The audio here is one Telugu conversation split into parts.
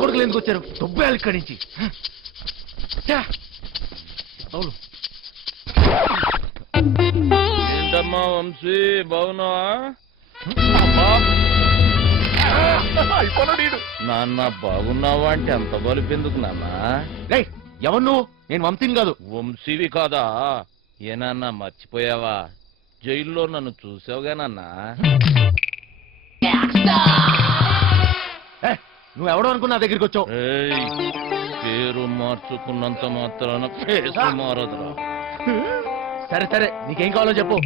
కొడుకులు ఎందుకు వచ్చారు? దుబ్బేయాలి ఇక్కడి నుంచి. అవును ఏంటమ్మా వంశీ, బాగున్నావా? నాన్న బాగున్నావా అంటే అంత బలిపెందుకు నాన్న? ఎవరు నువ్వు? నేను వంశీని కాదు. వంశీవి కాదా? ఏనాన్న మర్చిపోయావా? జైల్లో నన్ను చూసావుగా నాన్న. నువ్వెవడో అనుకున్నా దగ్గరికి వచ్చావు. పేరు మార్చుకున్నంత మాత్రాన ఫేస్ మారదురా. సరే సరే, నీకేం కావాలో చెప్పు.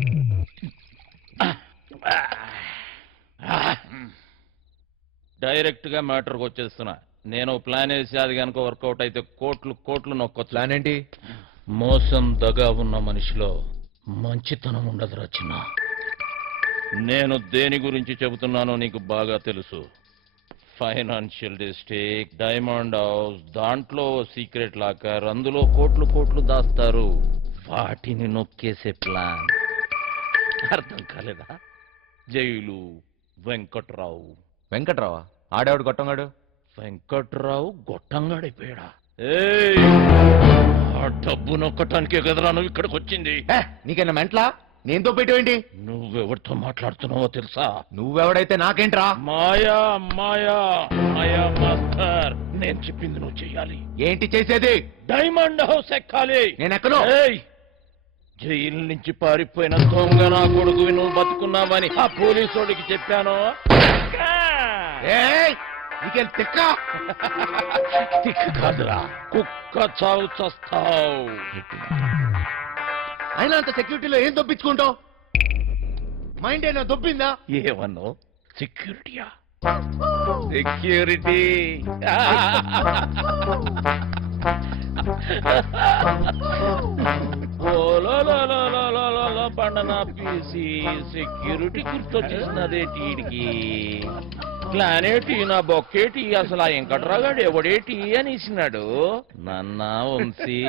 డైరెక్ట్ గా మ్యాటర్కి వచ్చేస్తున్నా. నేను ప్లాన్ వేసి అది కనుక వర్కౌట్ అయితే కోట్లు కోట్లు నొక్కొచ్చు. ప్లాన్ ఏంటి? మోసం దగా ఉన్న మనిషిలో మంచితనం ఉండదురా చిన్న. నేను దేని గురించి చెబుతున్నానో నీకు బాగా తెలుసు. ఫైనాన్షియల్ డిస్ట్రిక్ట్, డైమండ్ హౌస్, దాంట్లో సీక్రెట్ లాకర్, అందులో కోట్లు కోట్లు దాస్తారు. వాటిని నొక్కేసే ప్లాన్. అర్థం కాలేదా? జైలు, వెంకట్రావు. వెంకట్రావా? ఆడేవాడు గొట్టంగాడు. వెంకట్రావు గొట్టంగాడైపోయాడా? ఆ డబ్బు నొక్కటానికే కదరా నువ్వు ఇక్కడికి వచ్చింది. నీకైనా మెంట్లా? నేనుతో పెట్టేవేంటి? నువ్వెవరితో మాట్లాడుతున్నావో తెలుసా? నువ్వెవడైతే నాకేంట్రా? మాయా మాయా మాయా మాస్టర్, నేను చెప్పింది నువ్వు చెయ్యాలి. ఏంటి చేసేది? డైమండ్ హౌస్ ఎక్కాలి. నేను ఎక్కను. జైలు నుంచి పారిపోయిన దొంగ నా కొడుకు నువ్వు బతుకున్నావని ఆ పోలీసోడికి చెప్పాను. తిక్క కాదురా, కుక్క చావు చస్తావు. అయినా అంత సెక్యూరిటీలో ఏం దొప్పించుకుంటావు? మైండ్ అయినా దొబ్బిందా? ఏమన్నావు? సెక్యూరిటీయా? సెక్యూరిటీ పండనా పీసి సెక్యూరిటీ గుర్తొచ్చేసినదే టీడికి. ప్లానేటి నా బొక్కేటి, అసలు ఆ వెంకట్రాగాడు ఎవడేటి అని ఇచ్చినాడు. నన్న వంశీ,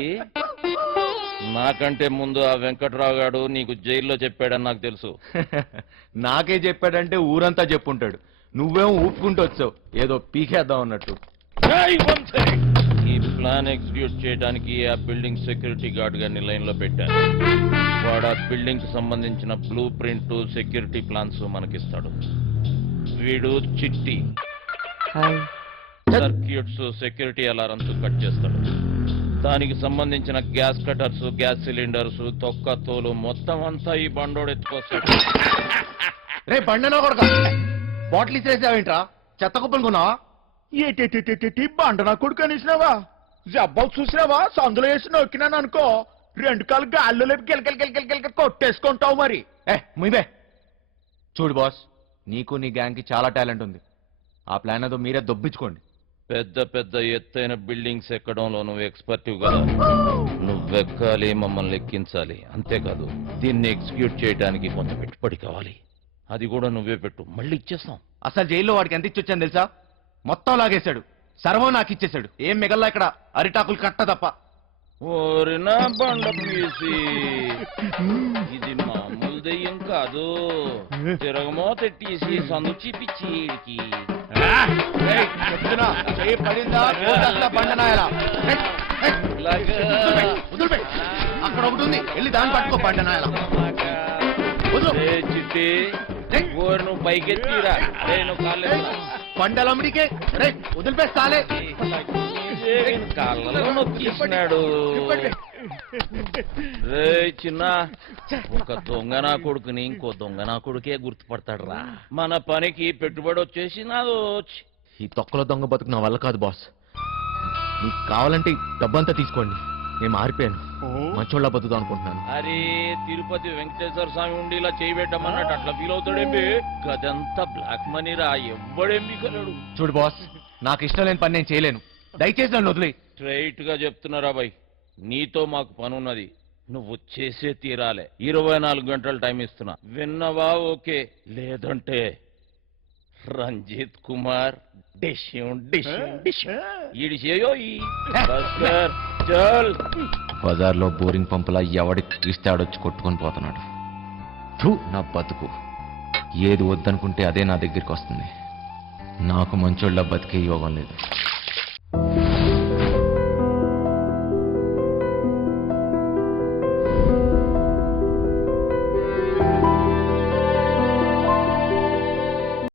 నాకంటే ముందు ఆ వెంకట్రావు గాడు నీకు జైల్లో చెప్పాడని నాకు తెలుసు. నాకే చెప్పాడంటే ఊరంతా చెప్పుంటాడు. నువ్వేమో ఊపుకుంటూ వచ్చావు ఏదో పీకేద్దాం అన్నట్టు. ఈ ప్లాన్ ఎగ్జిక్యూట్ చేయడానికి ఆ బిల్డింగ్ సెక్యూరిటీ గార్డ్ గారిని లైన్ లో పెట్టాను. వాడు ఆ బిల్డింగ్ కు సంబంధించిన బ్లూ ప్రింట్, సెక్యూరిటీ ప్లాన్స్ మనకిస్తాడు. వీడు చిట్టి సర్క్యూట్స్, సెక్యూరిటీ అలారమ్స్ కట్ చేస్తాడు. దానికి సంబంధించిన గ్యాస్ కటర్స్, గ్యాస్ సిలిండర్స్, తొక్క తోలు మొత్తం అంతా ఈ బండోడు ఎత్తుకొస్తాడు. రే బండనా కొడక, బాటిల్ ఇచ్చేసావేంట్రా? చెత్త కుప్పలు కొన్నావా? ఏటి బండ నా కొడుకు అనేసినావా? జబ్బాలు చూసినావా? సందులో వేసి నొక్కినాను అనుకో, 2 కాళ్ళు గాల్లో లేపి గిలకలు కొట్టేసుకుంటావు మరి. ముయ్యే చూడు బాస్, నీకు నీ గ్యాంగ్ కి చాలా టాలెంట్ ఉంది. ఆ ప్లాన్ ఏదో మీరే దొబ్బించుకోండి. పెద్ద పెద్ద ఎత్తైన బిల్డింగ్స్ ఎక్కడంలో నువ్వు ఎక్స్పర్టివ్ కదా. నువ్వెక్కాలి, మమ్మల్ని ఎక్కించాలి. అంతేకాదు దీన్ని ఎగ్జిక్యూట్ చేయడానికి కొంత పెట్టుబడి కావాలి. అది కూడా నువ్వే పెట్టు, మళ్ళీ ఇచ్చేస్తాం. అసలు జైల్లో వాడికి ఎంత ఇచ్చొచ్చాను తెలుసా? మొత్తం లాగేశాడు, సర్వం నాకు ఇచ్చేశాడు. ఏం మిగల్లా ఇక్కడ? అరిటాకులు కట్ట తప్ప. ఓరినా బండ పీసి, ఇది మామూలు దెయ్యం కాదు. తిరగమోత తీసి సందు చూపించి అక్కడ ఒకటి ఉంది, వెళ్ళి దాన్ని పట్టుకో. బండనాయల చిట్టి, నువ్వు పైకెత్తిరా. పండలమ్మడికే వదిలిపేస్తాలే. కాళ్ళలో నొక్కిస్తున్నాడు. రే చిన్న, ఒక దొంగ నా కొడుకుని ఇంకో దొంగ నా కొడుకే గుర్తుపడతాడు రా. మన పనికి పెట్టుబడి వచ్చేసి నాదో. ఈ తొక్కలో దొంగ బతుకు నా వల్ల కాదు బాస్. మీకు కావాలంటే డబ్బంతా తీసుకోండి, నేను మారిపోయాను. మంచోళ్ళ బతుకుదాం అనుకుంటున్నాను. అరే తిరుపతి వెంకటేశ్వర స్వామి ఉండి ఇలా చేయబెట్టమన్నట్టు అట్లా ఫీల్ అవుతాడేంటి? గదంతా బ్లాక్ మనీ రా, ఎవ్వడేం మీకలేడు. చూడు బాస్, నాకు ఇష్టం లేని పని నేను చేయలేను. దయచేసి నన్ను వదిలే. స్ట్రైట్ గా చెప్తున్నారా బాయ్, నీతో మాకు పనున్నది. నువ్వు చేసే తీరాలే. 24 గంటలు టైం ఇస్తున్నా, విన్నవా? ఓకే, లేదంటే రంజిత్ కుమార్ బజార్లో బోరింగ్ పంపులా ఎవడికి చూస్తే ఆడొచ్చి కొట్టుకొని పోతున్నాడు. నా బతుకు ఏది వద్దనుకుంటే అదే నా దగ్గరికి వస్తుంది. నాకు మంచోళ్ళ బతికే యోగం లేదు.